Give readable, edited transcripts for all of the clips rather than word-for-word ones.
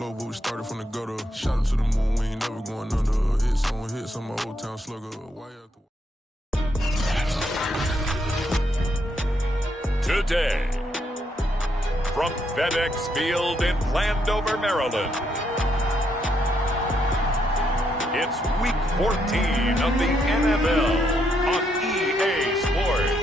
flow, but we started from the gutter. Shout out to the moon, we ain't never going under. Hits on my old town slugger. Today, from FedEx Field in Landover, Maryland, it's Week 14 of the NFL on EA Sports.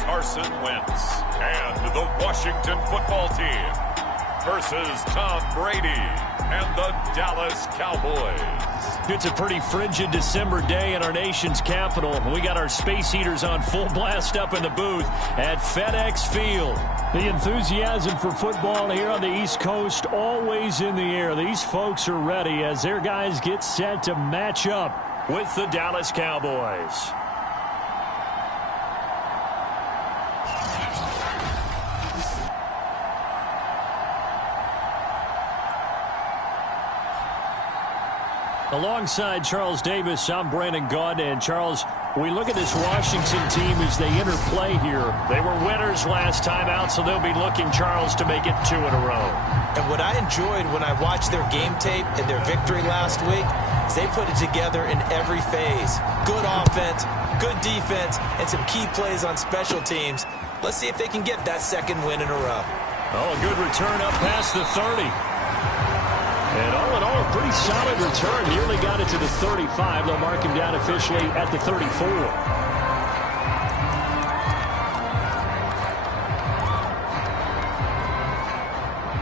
Carson Wentz and the Washington football team versus Tom Brady and the Dallas Cowboys. It's a pretty frigid December day in our nation's capital. We got our space heaters on full blast up in the booth at FedEx Field. The enthusiasm for football here on the East Coast always in the air. These folks are ready as their guys get set to match up with the Dallas Cowboys. Alongside Charles Davis, I'm Brandon Gaudin. And Charles, we look at this Washington team as they interplay here. They were winners last time out, so they'll be looking, Charles, to make it 2 in a row. And what I enjoyed when I watched their game tape and their victory last week is they put it together in every phase. Good offense, good defense, and some key plays on special teams. Let's see if they can get that second win in a row. Oh, a good return up past the 30. And all in all, a pretty solid return. Nearly got it to the 35. They'll mark him down officially at the 34.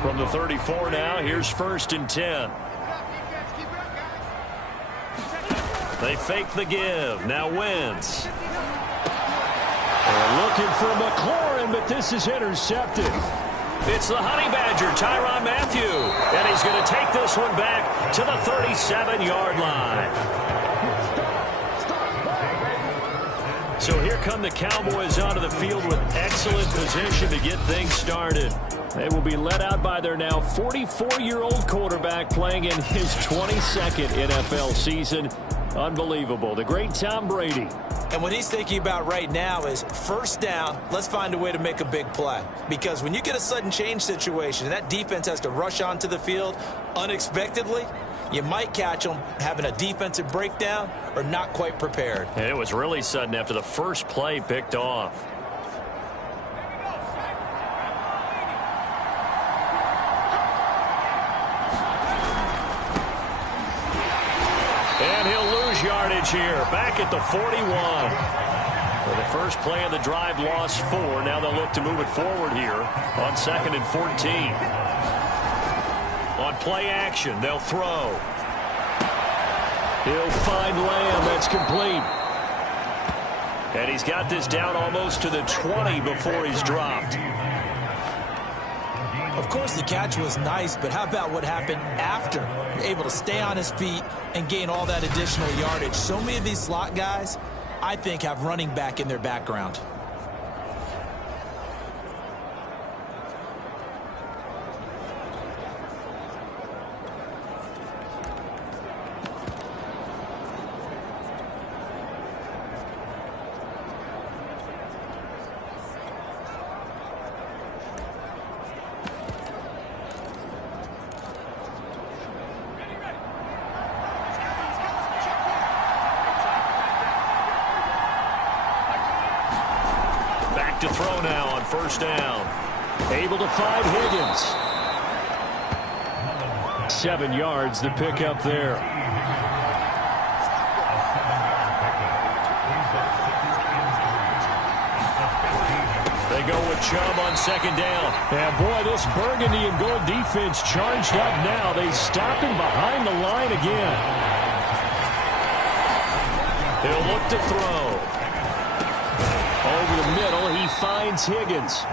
From the 34 now, here's 1st and 10. They fake the give. Now Wentz. They're looking for McLaurin, but this is intercepted. It's the Honey Badger, Tyrann Mathieu. And he's going to take this one back to the 37-yard line. So here come the Cowboys onto the field with excellent position to get things started. They will be led out by their now 44-year-old quarterback playing in his 22nd NFL season. Unbelievable. The great Tom Brady. And what he's thinking about right now is first down, let's find a way to make a big play. Because when you get a sudden change situation and that defense has to rush onto the field unexpectedly, you might catch them having a defensive breakdown or not quite prepared. And it was really sudden after the first play picked off. And he'll lose yardage here. Back at the 41. For the first play of the drive, lost 4. Now they'll look to move it forward here on 2nd and 14. On play action, they'll throw. He'll find Lamb. That's complete. And he's got this down almost to the 20 before he's dropped. Of course, the catch was nice, but how about what happened after? You're able to stay on his feet and gain all that additional yardage. So many of these slot guys, I think, have running back in their background. To throw now on first down. Able to find Higgins. 7 yards the pick up there. They go with Chubb on 2nd down. And boy, this burgundy and gold defense charged up now. They stop him behind the line again. He'll look to throw. Over the middle, he finds Higgins.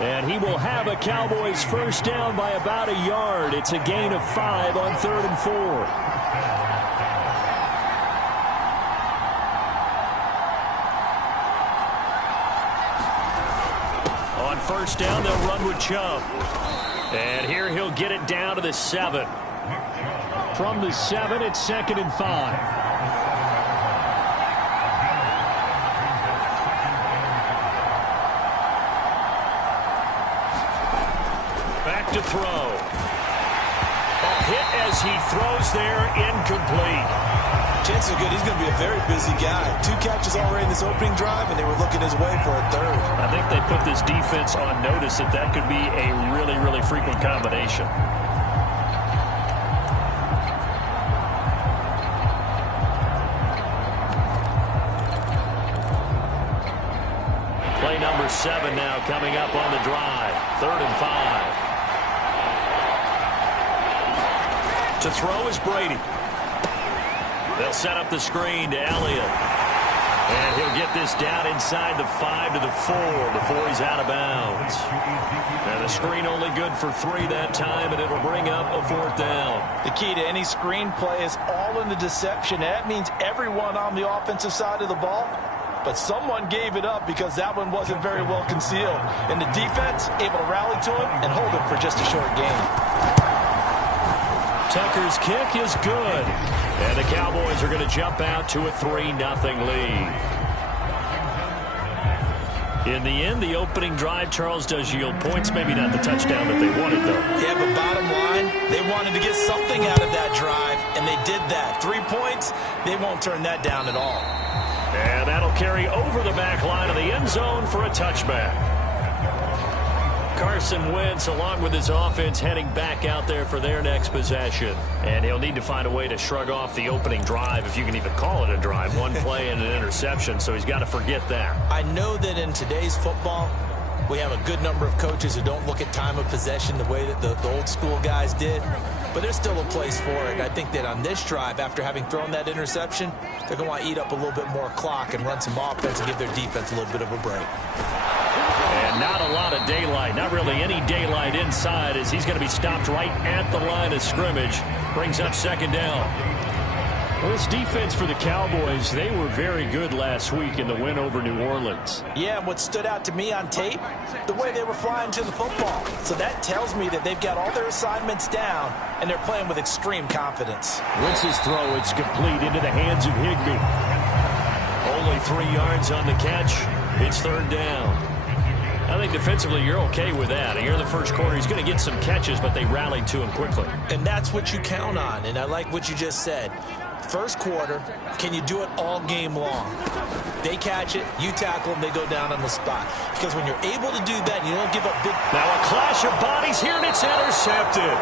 And he will have a Cowboys first down by about a yard. It's a gain of 5 on 3rd and 4. first down. They'll run with Chubb. And here he'll get it down to the 7. From the 7, it's 2nd and 5. Back to throw. A hit as he throws there, incomplete. Chances are good he's going to be a very busy guy. 2 catches already in this opening drive, and they were looking his way for a 3rd. I think they put this defense on notice that could be a really, really frequent combination. Play number 7 now coming up on the drive. 3rd and 5. To throw is Brady. They'll set up the screen to Elliott. And he'll get this down inside the 5 to the 4 before he's out of bounds. And the screen only good for 3 that time, and it'll bring up a 4th down. The key to any screen play is all in the deception. That means everyone on the offensive side of the ball. But someone gave it up because that one wasn't very well concealed. And the defense able to rally to him and hold him for just a short gain. Tucker's kick is good. And the Cowboys are going to jump out to a 3-0 lead. In the end, the opening drive, Charles, does yield points. Maybe not the touchdown that they wanted, though. Yeah, but bottom line, they wanted to get something out of that drive, and they did that. 3 points, they won't turn that down at all. And that'll carry over the back line of the end zone for a touchback. Carson Wentz, along with his offense, heading back out there for their next possession. And he'll need to find a way to shrug off the opening drive, if you can even call it a drive. 1 play and an interception, so he's got to forget that. I know that in today's football, we have a good number of coaches who don't look at time of possession the way that the old school guys did. But there's still a place for it. And I think that on this drive, after having thrown that interception, they're going to want to eat up a little bit more clock and run some offense and give their defense a little bit of a break. And not a lot of daylight, not really any daylight inside, as he's going to be stopped right at the line of scrimmage. Brings up 2nd down. Well, this defense for the Cowboys, they were very good last week in the win over New Orleans. Yeah, and what stood out to me on tape, the way they were flying to the football. So that tells me that they've got all their assignments down, and they're playing with extreme confidence. Wentz's throw, it's complete into the hands of Higbee. Only 3 yards on the catch. It's 3rd down. I think defensively you're okay with that. Here in the first quarter, he's going to get some catches, but they rallied to him quickly. And that's what you count on, and I like what you just said. First quarter, can you do it all game long? They catch it, you tackle them, they go down on the spot. Because when you're able to do that, you don't give up big... Now a clash of bodies here, and it's intercepted.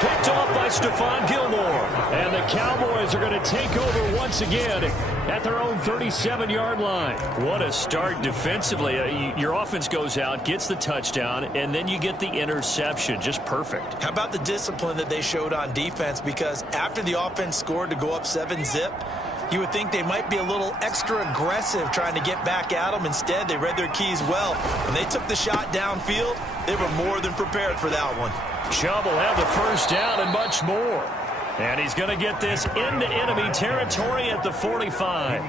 Picked off by Stephon Gilmore. And the Cowboys are going to take over once again at their own 37-yard line. What a start defensively. Your offense goes out, gets the touchdown, and then you get the interception. Just perfect. How about the discipline that they showed on defense? Because after the offense scored to go up 7-zip, you would think they might be a little extra aggressive trying to get back at them. Instead, they read their keys well. When they took the shot downfield, they were more than prepared for that one. Chubb will have the first down and much more. And he's going to get this into enemy territory at the 45.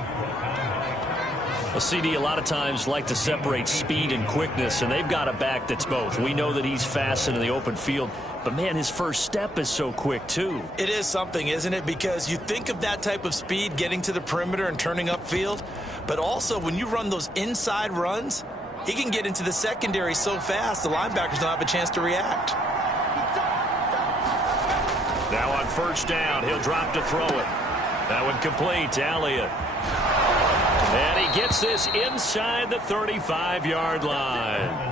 Well, CD, a lot of times like to separate speed and quickness, and they've got a back that's both. We know that he's fast in the open field, but, man, his first step is so quick, too. It is something, isn't it? Because you think of that type of speed getting to the perimeter and turning upfield, but also when you run those inside runs, he can get into the secondary so fast the linebackers don't have a chance to react. Now on first down, he'll drop to throw it. That one complete to Elliott. And he gets this inside the 35-yard line.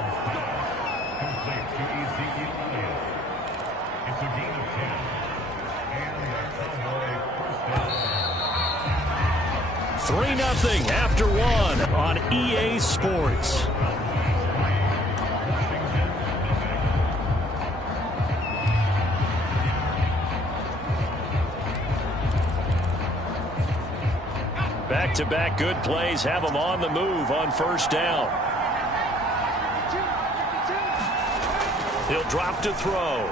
Three 3-0 after one on EA Sports. Back-to-back good plays have them on the move on first down. He'll drop to throw.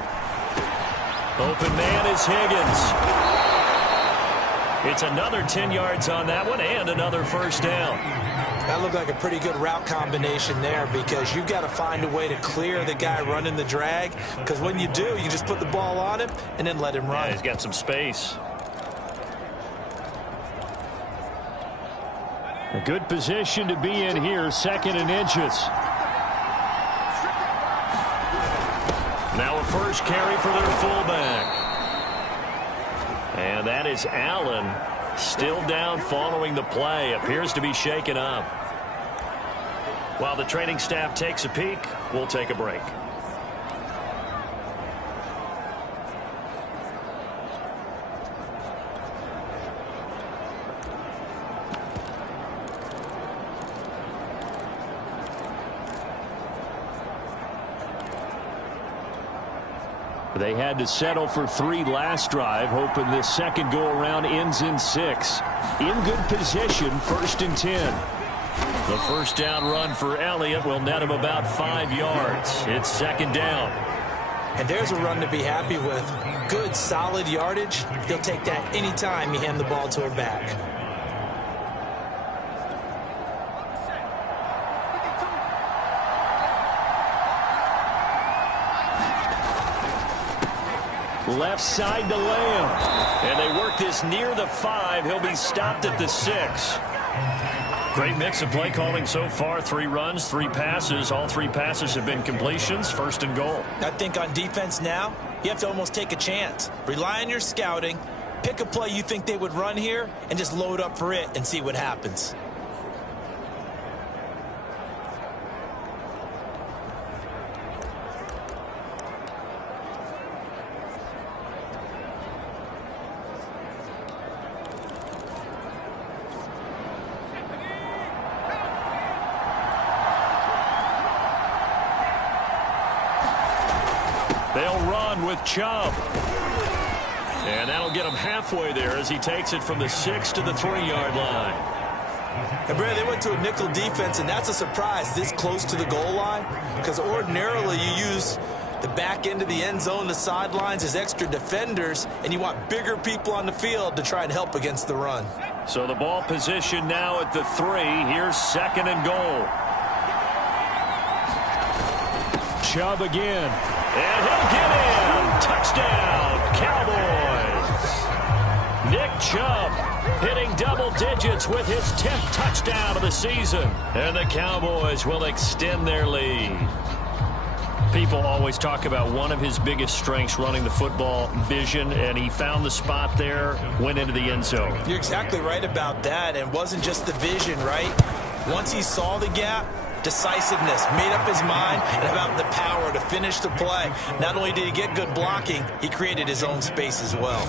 Open man is Higgins. It's another 10 yards on that one and another first down. That looked like a pretty good route combination there because you've got to find a way to clear the guy running the drag, because when you do, you just put the ball on him and then let him run. Yeah, he's got some space. A good position to be in here, 2nd and inches. Now a first carry for their fullback. And that is Allen, still down following the play. Appears to be shaken up. While the training staff takes a peek, we'll take a break. They had to settle for 3 last drive, hoping this second go-around ends in 6. In good position, 1st and 10. The first down run for Elliott will net him about 5 yards. It's 2nd down. And there's a run to be happy with. Good, solid yardage. He'll take that anytime you hand the ball to a back. Left side to Lamb. And they work this near the 5. He'll be stopped at the 6. Great mix of play calling so far. 3 runs, 3 passes. All 3 passes have been completions. 1st and goal. I think on defense now, you have to almost take a chance. Rely on your scouting. Pick a play you think they would run here and just load up for it and see what happens. They'll run with Chubb. And that'll get him halfway there as he takes it from the 6 to the 3-yard line. And Brad, they went to a nickel defense, and that's a surprise this close to the goal line, because ordinarily you use the back end of the end zone, the sidelines as extra defenders, and you want bigger people on the field to try and help against the run. So the ball position now at the 3. Here's 2nd and goal. Chubb again. And he'll get in. Touchdown, Cowboys. Nick Chubb hitting double digits with his 10th touchdown of the season. And the Cowboys will extend their lead. People always talk about one of his biggest strengths, running the football, vision, and he found the spot there, went into the end zone. You're exactly right about that, and it wasn't just the vision, right? Once he saw the gap, decisiveness, made up his mind, and about the power to finish the play. Not only did he get good blocking, he created his own space as well.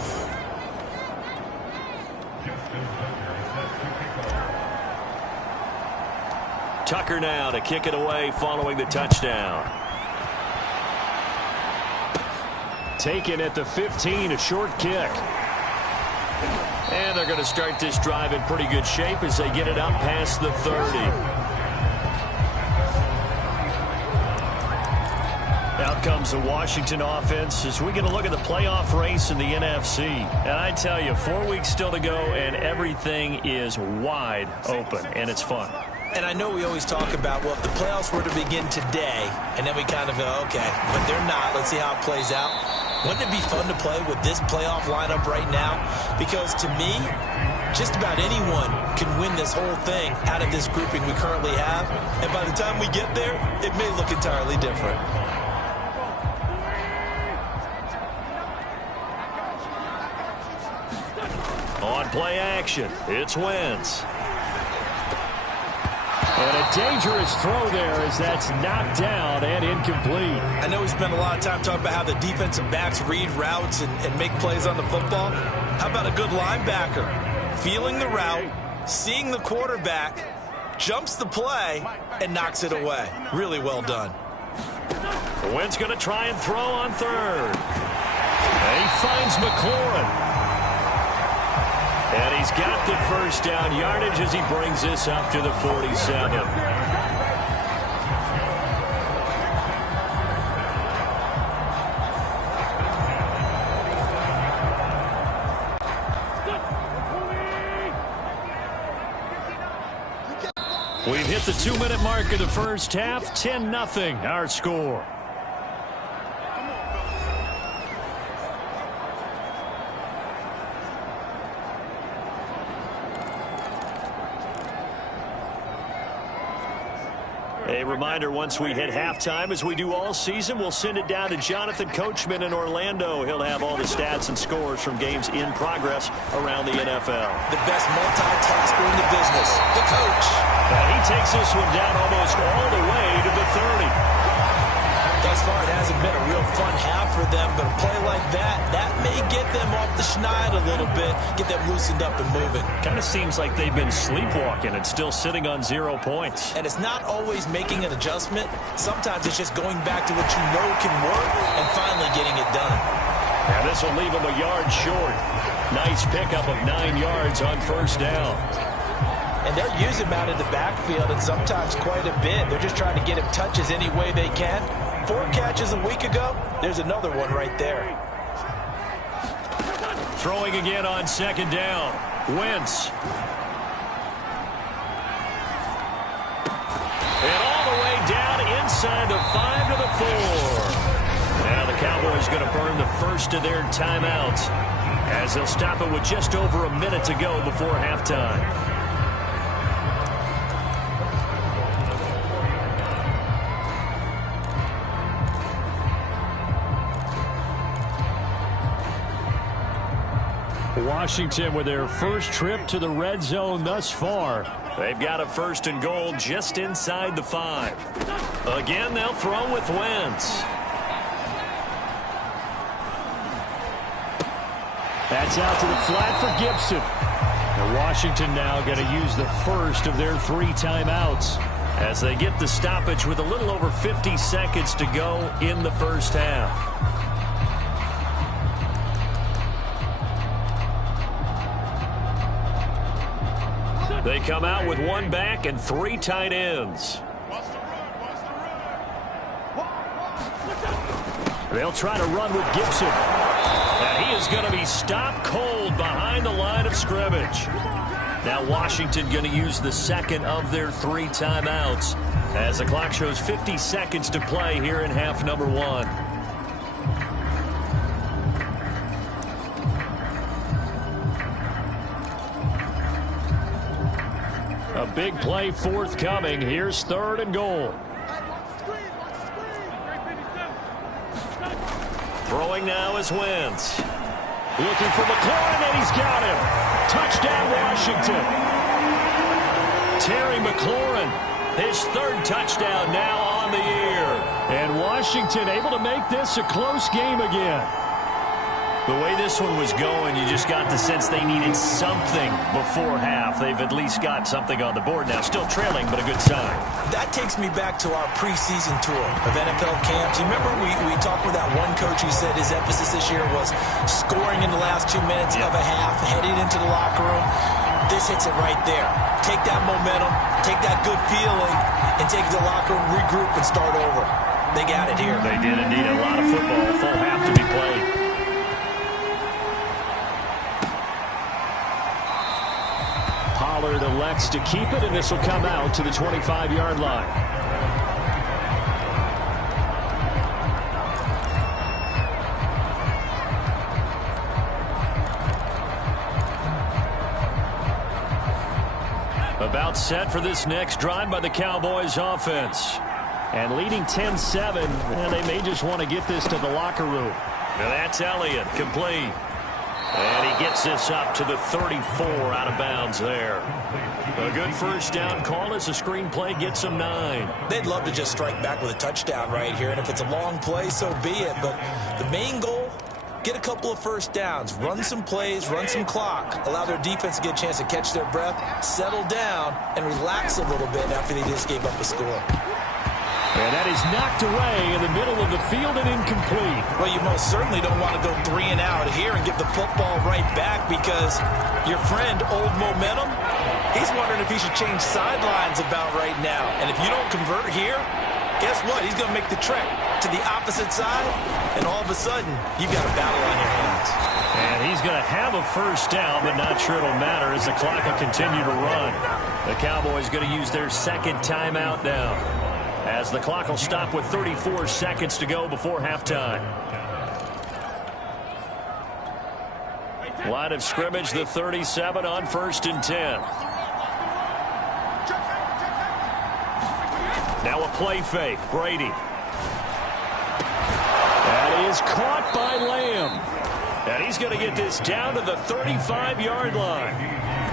Tucker now to kick it away following the touchdown. Taken at the 15, a short kick. And they're going to start this drive in pretty good shape as they get it up past the 30. Out comes the Washington offense as we get a look at the playoff race in the NFC. And I tell you, 4 weeks still to go, and everything is wide open, and it's fun. And I know we always talk about, well, if the playoffs were to begin today, and then we kind of go, okay, but they're not. Let's see how it plays out. Wouldn't it be fun to play with this playoff lineup right now? Because to me, just about anyone can win this whole thing out of this grouping we currently have. And by the time we get there, it may look entirely different. On play action, it's Wentz. And a dangerous throw there as that's knocked down and incomplete. I know we spent a lot of time talking about how the defensive backs read routes and make plays on the football. How about a good linebacker? Feeling the route, seeing the quarterback, jumps the play, and knocks it away. Really well done. Wentz going to try and throw on 3rd. And he finds McLaurin. And he's got the first down yardage as he brings this up to the 47. We've hit the 2-minute mark of the first half. 10-0 our score. A reminder, once we hit halftime, as we do all season, we'll send it down to Jonathan Coachman in Orlando. He'll have all the stats and scores from games in progress around the NFL. The best multitasker in the business, the coach. And he takes this one down almost all the way to the 30. Thus far, it hasn't been a real fun half for them, but a play like that may get them off the schneid a little bit, get them loosened up and moving. Kind of seems like they've been sleepwalking and still sitting on 0 points. And it's not always making an adjustment. Sometimes it's just going back to what you know can work and finally getting it done. Now this will leave them a yard short. Nice pickup of 9 yards on first down. And they'll use him out in the backfield, and sometimes quite a bit. They're just trying to get him touches any way they can. 4 catches a week ago, there's another one right there. Throwing again on second down. Wentz. And all the way down inside the 5 to the 4. Now the Cowboys going to burn the first of their timeouts as they'll stop it with just over a minute to go before halftime. Washington with their first trip to the red zone thus far. They've got a 1st and goal just inside the 5. Again, they'll throw with Wentz. That's out to the flat for Gibson. And Washington now going to use the first of their 3 timeouts as they get the stoppage with a little over 50 seconds to go in the first half. They come out with 1 back and 3 tight ends. They'll try to run with Gibson. And he is going to be stopped cold behind the line of scrimmage. Now Washington going to use the 2nd of their 3 timeouts as the clock shows 50 seconds to play here in half number 1. A big play forthcoming. Here's 3rd and goal. Throwing now is Wentz. Looking for McLaurin, and he's got him. Touchdown, Washington. Terry McLaurin, his 3rd touchdown now on the year. And Washington able to make this a close game again. The way this one was going, you just got the sense they needed something before half. They've at least got something on the board now. Still trailing, but a good sign. That takes me back to our preseason tour of NFL camps. You remember we talked with that one coach who said his emphasis this year was scoring in the last 2 minutes of a half, heading into the locker room. This hits it right there. Take that momentum, take that good feeling, and take it to the locker room, regroup, and start over. They got it here. They did indeed. A lot of football, full half to be played. Pollard elects to keep it, and this will come out to the 25-yard line. About set for this next drive by the Cowboys offense. And leading 10-7, and they may just want to get this to the locker room. Now that's Elliott, complete. And he gets this up to the 34 out of bounds there. A good first down call as the screenplay gets them 9. They'd love to just strike back with a touchdown right here, and if it's a long play, so be it. But the main goal, get a couple of first downs, run some plays, run some clock, allow their defense to get a chance to catch their breath, settle down, and relax a little bit after they just gave up a score. And that is knocked away in the middle of the field and incomplete. Well, you most certainly don't want to go 3 and out here and give the football right back, because your friend, Old Momentum, he's wondering if he should change sidelines about right now. And if you don't convert here, guess what? He's going to make the trek to the opposite side, and all of a sudden, you've got a battle on your hands. And he's going to have a first down, but not sure it'll matter as the clock will continue to run. The Cowboys going to use their second timeout now, as the clock will stop with 34 seconds to go before halftime. Line of scrimmage, the 37 on 1st and 10. Now a play fake. Brady. That is caught by Lamb. And he's going to get this down to the 35-yard line.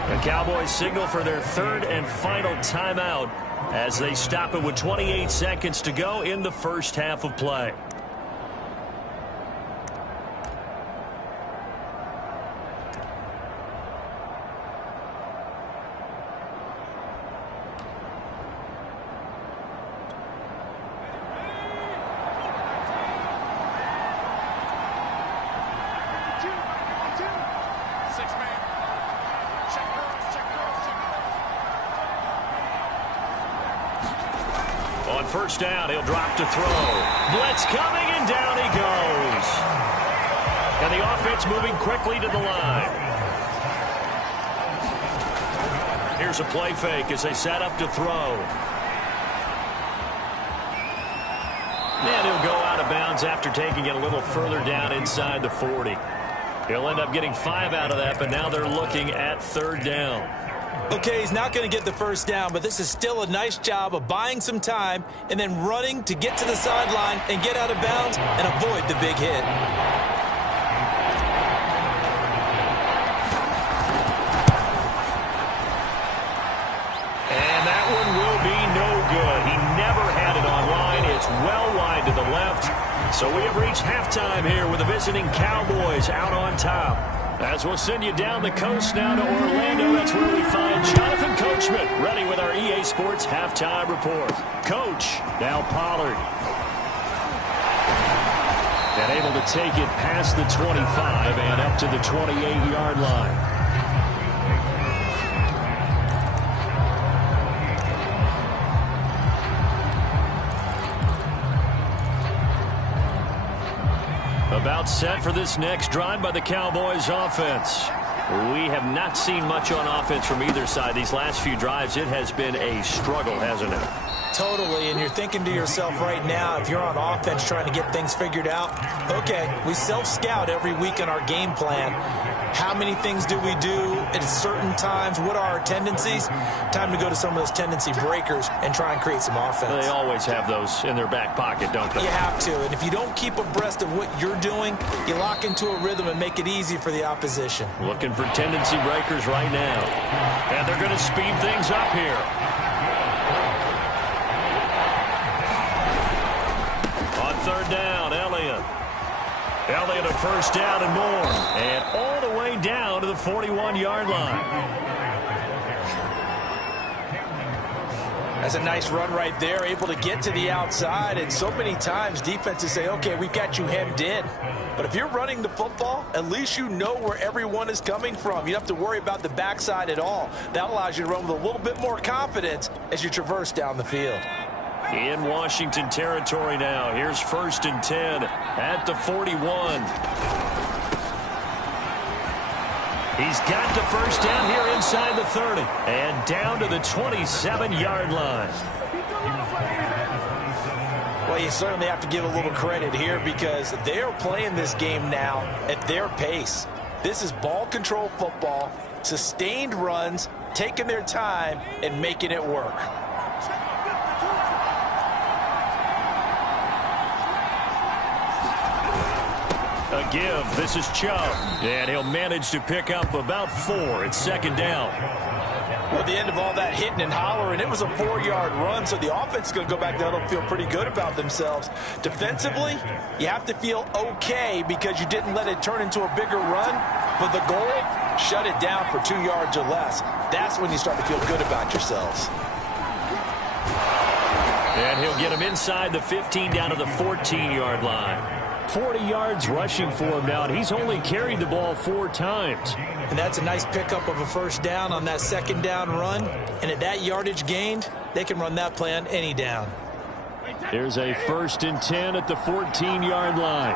The Cowboys signal for their third and final timeout as they stop it with 28 seconds to go in the first half of play. First down, he'll drop to throw. Blitz coming, and down he goes. And the offense moving quickly to the line. Here's a play fake as they set up to throw. And he'll go out of bounds after taking it a little further down inside the 40. He'll end up getting 5 out of that, but now they're looking at third down. Okay, he's not going to get the first down, but this is still a nice job of buying some time and then running to get to the sideline and get out of bounds and avoid the big hit. And that one will be no good. He never had it online. It's well wide to the left. So we have reached halftime here with the visiting Cowboys out on top. As we'll send you down the coast now to Orlando, that's where we find Jonathan Coachman, ready with our EA Sports halftime report. Coach, now Pollard. And able to take it past the 25 and up to the 28-yard line. About set for this next drive by the Cowboys offense. We have not seen much on offense from either side these last few drives. It has been a struggle, hasn't it? Totally, and you're thinking to yourself right now, if you're on offense trying to get things figured out, okay, we self-scout every week on our game plan. How many things do we do at certain times? What are our tendencies? Time to go to some of those tendency breakers and try and create some offense. They always have those in their back pocket, don't they? You have to, and if you don't keep abreast of what you're doing, you lock into a rhythm and make it easy for the opposition. Looking for tendency breakers right now. And they're going to speed things up here. On third down, Elliott. Elliott a first down and more. And all the way down to the 41-yard line. That's a nice run right there, able to get to the outside. And so many times defenses say, okay, we've got you hemmed in. But if you're running the football, at least you know where everyone is coming from. You don't have to worry about the backside at all. That allows you to run with a little bit more confidence as you traverse down the field. In Washington territory now. Here's 1st and 10 at the 41. He's got the first down here inside the 30 and down to the 27-yard line. Well, you certainly have to give a little credit here because they are playing this game now at their pace. This is ball control football, sustained runs, taking their time and making it work. A give. This is Chubb. And he'll manage to pick up about 4. It's 2nd down. Well, at the end of all that hitting and hollering, it was a 4-yard run, so the offense is going to go back down and feel pretty good about themselves. Defensively, you have to feel okay because you didn't let it turn into a bigger run. But the goal, shut it down for 2 yards or less. That's when you start to feel good about yourselves. And he'll get him inside the 15 down to the 14-yard line. 40 yards rushing for him now, and he's only carried the ball 4 times. And that's a nice pickup of a first down on that 2nd down run. And at that yardage gained, they can run that play on any down. Here's a 1st and 10 at the 14-yard line.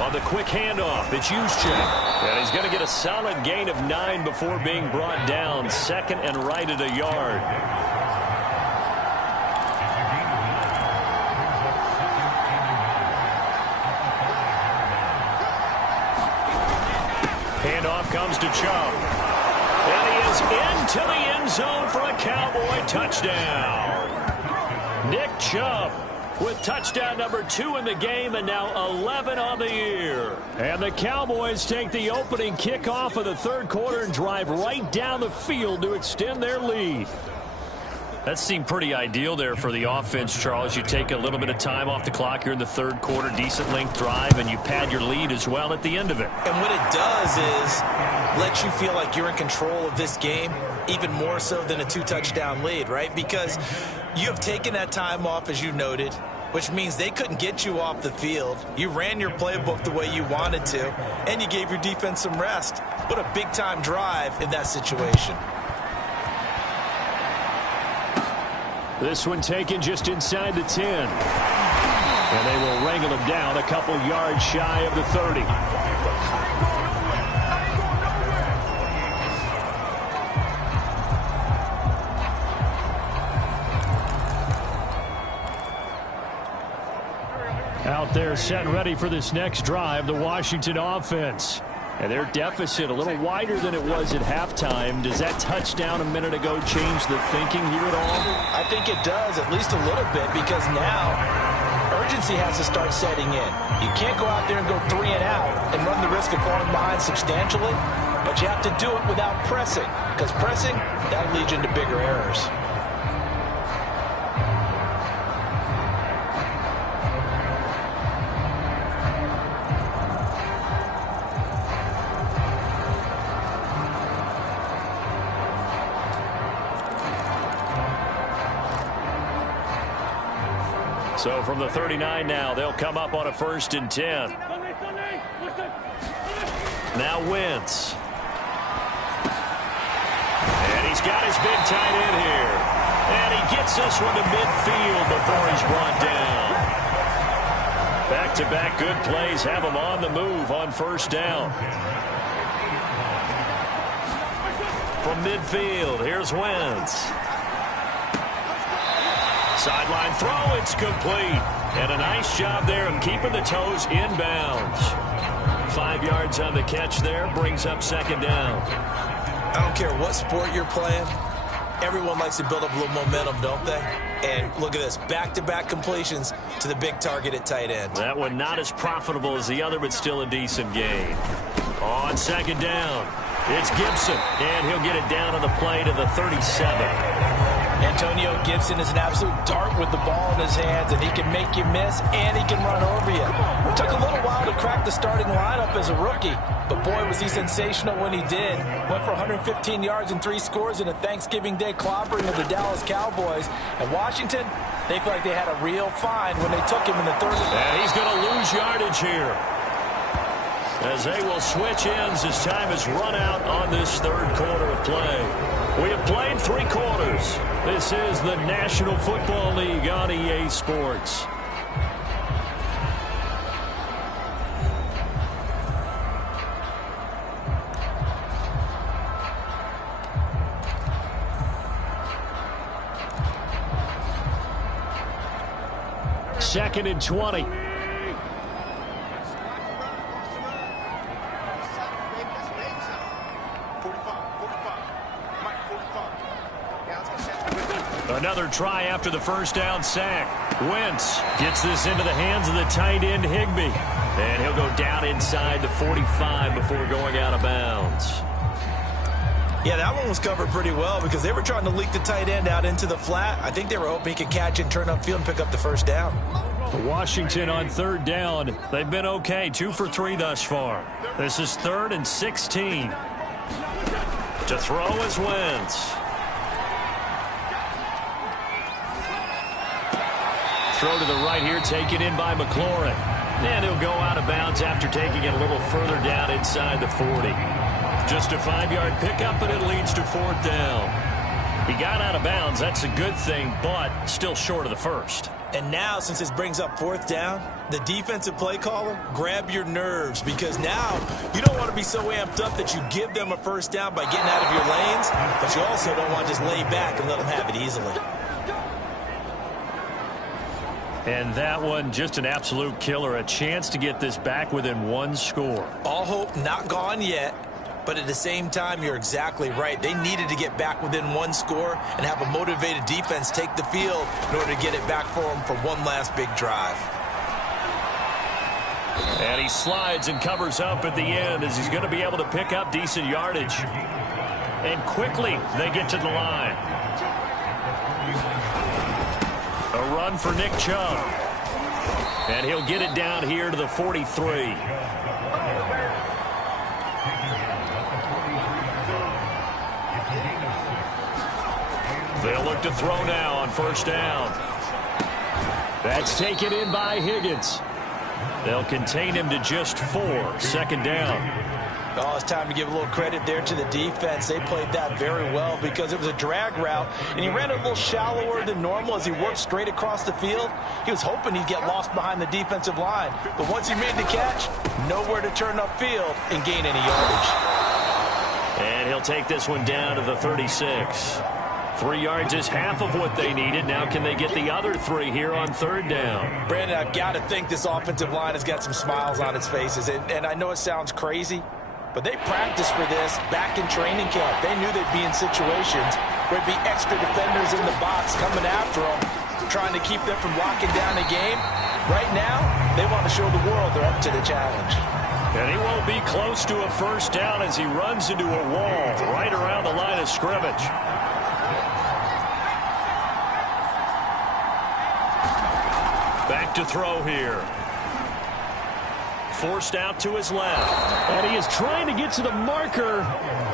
On the quick handoff, it's Juszczyk. And he's going to get a solid gain of 9 before being brought down. 2nd and right at a yard. Handoff comes to Chubb. And he is into the end zone for a Cowboy touchdown. Nick Chubb with touchdown number 2 in the game, and now 11 on the year. And the Cowboys take the opening kickoff of the 3rd quarter and drive right down the field to extend their lead. That seemed pretty ideal there for the offense, Charles. You take a little bit of time off the clock here in the 3rd quarter, decent length drive, and you pad your lead as well at the end of it. And what it does is let you feel like you're in control of this game, even more so than a 2-touchdown lead, right? Because you have taken that time off, as you noted, which means they couldn't get you off the field. You ran your playbook the way you wanted to, and you gave your defense some rest. What a big-time drive in that situation. This one taken just inside the 10. And they will wrangle him down a couple yards shy of the 30. Out there set and ready for this next drive, the Washington offense. And their deficit a little wider than it was at halftime. Does that touchdown a minute ago change the thinking here at all? I think it does, at least a little bit, because now urgency has to start setting in. You can't go out there and go 3 and out and run the risk of falling behind substantially, but you have to do it without pressing, because pressing, that leads you into bigger errors. So from the 39 now, they'll come up on a 1st and 10. Now Wentz. And he's got his big tight end here. And he gets this one to midfield before he's brought down. Back-to-back good plays have him on the move on 1st down. From midfield, here's Wentz. Sideline throw, it's complete. And a nice job there of keeping the toes inbounds. 5 yards on the catch there, brings up 2nd down. I don't care what sport you're playing. Everyone likes to build up a little momentum, don't they? And look at this, back-to-back completions to the big target at tight end. That one not as profitable as the other, but still a decent gain. On 2nd down, it's Gibson. And he'll get it down on the play to the 37. Antonio Gibson is an absolute dart with the ball in his hands, and he can make you miss, and he can run over you. Took a little while to crack the starting lineup as a rookie, but boy, was he sensational when he did. Went for 115 yards and 3 scores in a Thanksgiving Day clobbering of the Dallas Cowboys. And Washington, they feel like they had a real find when they took him in the 3rd. And he's going to lose yardage here, as they will switch ends as time has run out on this 3rd quarter of play. We have played 3 quarters. This is the National Football League on EA Sports. Second and 20. Another try after the 1st down sack. Wentz gets this into the hands of the tight end Higbee. And he'll go down inside the 45 before going out of bounds. Yeah, that one was covered pretty well because they were trying to leak the tight end out into the flat. I think they were hoping he could catch it, turn upfield, and pick up the 1st down. Washington on 3rd down. They've been okay, 2 for 3 thus far. This is 3rd and 16. To throw is Wentz. Throw to the right here, taken in by McLaurin. And he'll go out of bounds after taking it a little further down inside the 40. Just a 5-yard pickup, and it leads to 4th down. He got out of bounds. That's a good thing, but still short of the first. And now, since this brings up fourth down, the defensive play caller, grab your nerves, because now you don't want to be so amped up that you give them a first down by getting out of your lanes, but you also don't want to just lay back and let them have it easily. And that one, just an absolute killer. A chance to get this back within one score. All hope not gone yet, but at the same time, you're exactly right. They needed to get back within one score and have a motivated defense take the field in order to get it back for them for one last big drive. And he slides and covers up at the end as he's going to be able to pick up decent yardage. And quickly, they get to the line. A run for Nick Chubb. And he'll get it down here to the 43. They'll look to throw now on first down. That's taken in by Higgins. They'll contain him to just 4. Second down. Oh, it's time to give a little credit there to the defense. They played that very well because it was a drag route, and he ran a little shallower than normal as he worked straight across the field. He was hoping he'd get lost behind the defensive line, but once he made the catch, nowhere to turn upfield and gain any yardage. And he'll take this one down to the 36. 3 yards is half of what they needed. Now can they get the other 3 here on third down? Brandon, I've got to think this offensive line has got some smiles on its faces, and I know it sounds crazy, but they practiced for this back in training camp. They knew they'd be in situations where there'd be extra defenders in the box coming after them, trying to keep them from locking down the game. Right now, they want to show the world they're up to the challenge. And he won't be close to a first down as he runs into a wall right around the line of scrimmage. Back to throw here. Forced out to his left. And he is trying to get to the marker.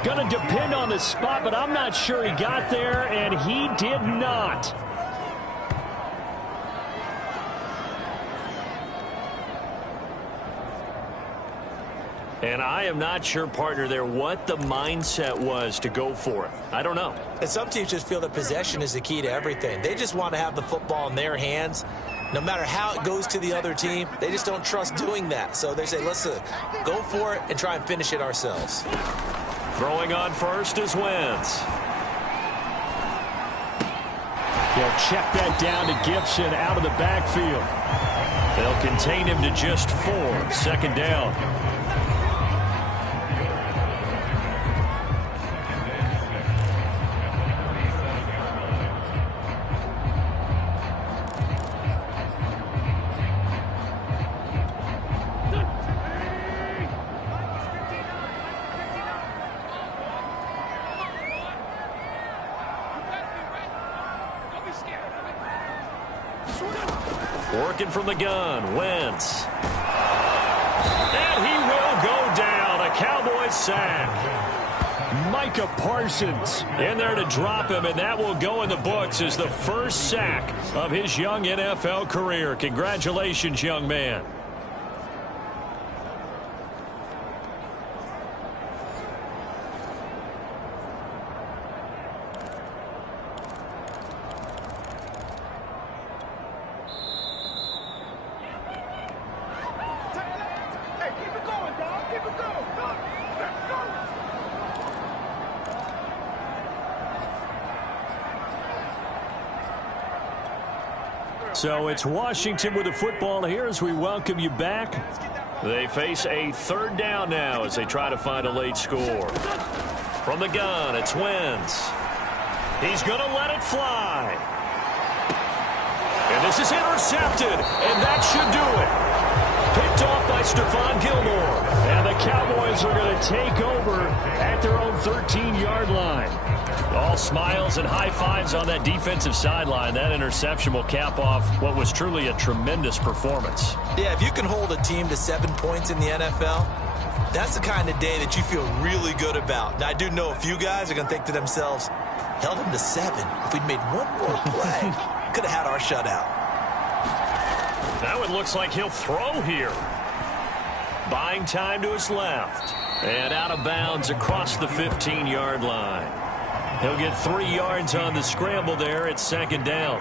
Going to depend on the spot, but I'm not sure he got there, and he did not. And I am not sure, partner, there what the mindset was to go for it. I don't know. And some teams just feel that possession is the key to everything. They just want to have the football in their hands. No matter how it goes to the other team, they just don't trust doing that. So they say, listen, go for it and try and finish it ourselves. Throwing on first is Wentz. They'll check that down to Gibson out of the backfield. They'll contain him to just 4. Second down. Working from the gun, Wentz. And he will go down. A Cowboys sack. Micah Parsons in there to drop him, and that will go in the books as the first sack of his young NFL career. Congratulations, young man. So it's Washington with the football here as we welcome you back. They face a third down now as they try to find a late score. From the gun, it's Wentz. He's going to let it fly. And this is intercepted, and that should do it. Picked off by Stephon Gilmore. And the Cowboys are going to take over at their own 13-yard line. All smiles and high fives on that defensive sideline. That interception will cap off what was truly a tremendous performance. Yeah, if you can hold a team to 7 points in the NFL, that's the kind of day that you feel really good about. Now, I do know a few guys are going to think to themselves, held them to 7. If we'd made one more play, could have had our shutout. That one looks like he'll throw here. Buying time to his left. And out of bounds across the 15-yard line. He'll get 3 yards on the scramble there. It's second down.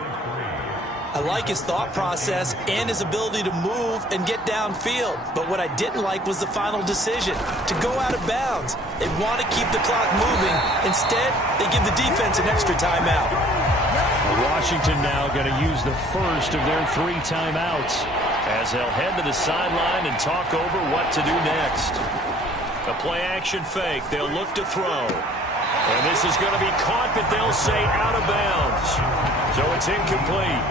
I like his thought process and his ability to move and get downfield. But what I didn't like was the final decision, to go out of bounds. They want to keep the clock moving. Instead, they give the defense an extra timeout. Washington now going to use the first of their 3 timeouts as they'll head to the sideline and talk over what to do next. A play-action fake. They'll look to throw. And this is going to be caught, but they'll say out of bounds. So it's incomplete.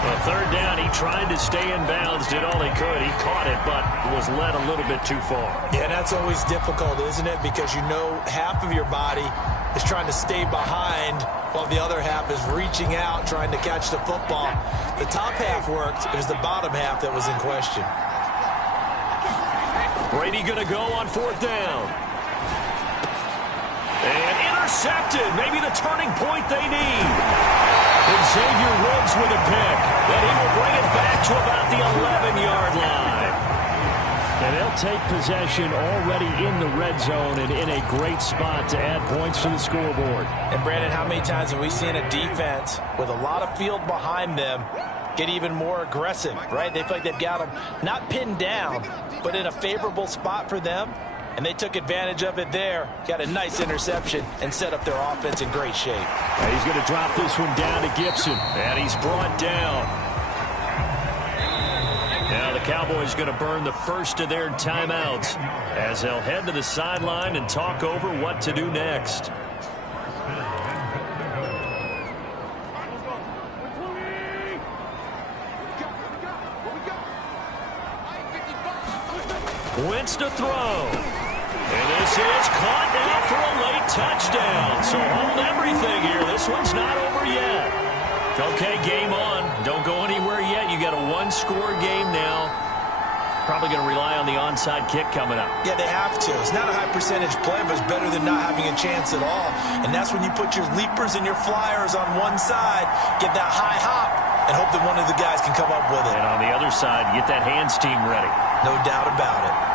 A third down, he tried to stay in bounds, did all he could. He caught it, but was led a little bit too far. Yeah, that's always difficult, isn't it? Because you know half of your body is trying to stay behind while the other half is reaching out, trying to catch the football. The top half worked. It was the bottom half that was in question. Brady going to go on 4th down. And intercepted. Maybe the turning point they need. Xavier Woods with a pick. Then he will bring it back to about the 11-yard line. And they'll take possession already in the red zone and in a great spot to add points to the scoreboard. And, Brandon, how many times have we seen a defense with a lot of field behind them get even more aggressive, right? They feel like they've got them not pinned down, but in a favorable spot for them. And they took advantage of it there. Got a nice interception and set up their offense in great shape. And he's going to drop this one down to Gibson. And he's brought down. Now the Cowboys going to burn the first of their timeouts as they'll head to the sideline and talk over what to do next. Wentz to throw. And this is caught now for a late touchdown. So hold everything here. This one's not over yet. Okay, game on. Don't go anywhere yet. You got a 1-score game now. Probably going to rely on the onside kick coming up. Yeah, they have to. It's not a high percentage play, but it's better than not having a chance at all. And that's when you put your leapers and your flyers on one side, get that high hop, and hope that one of the guys can come up with it. And on the other side, get that hands team ready. No doubt about it.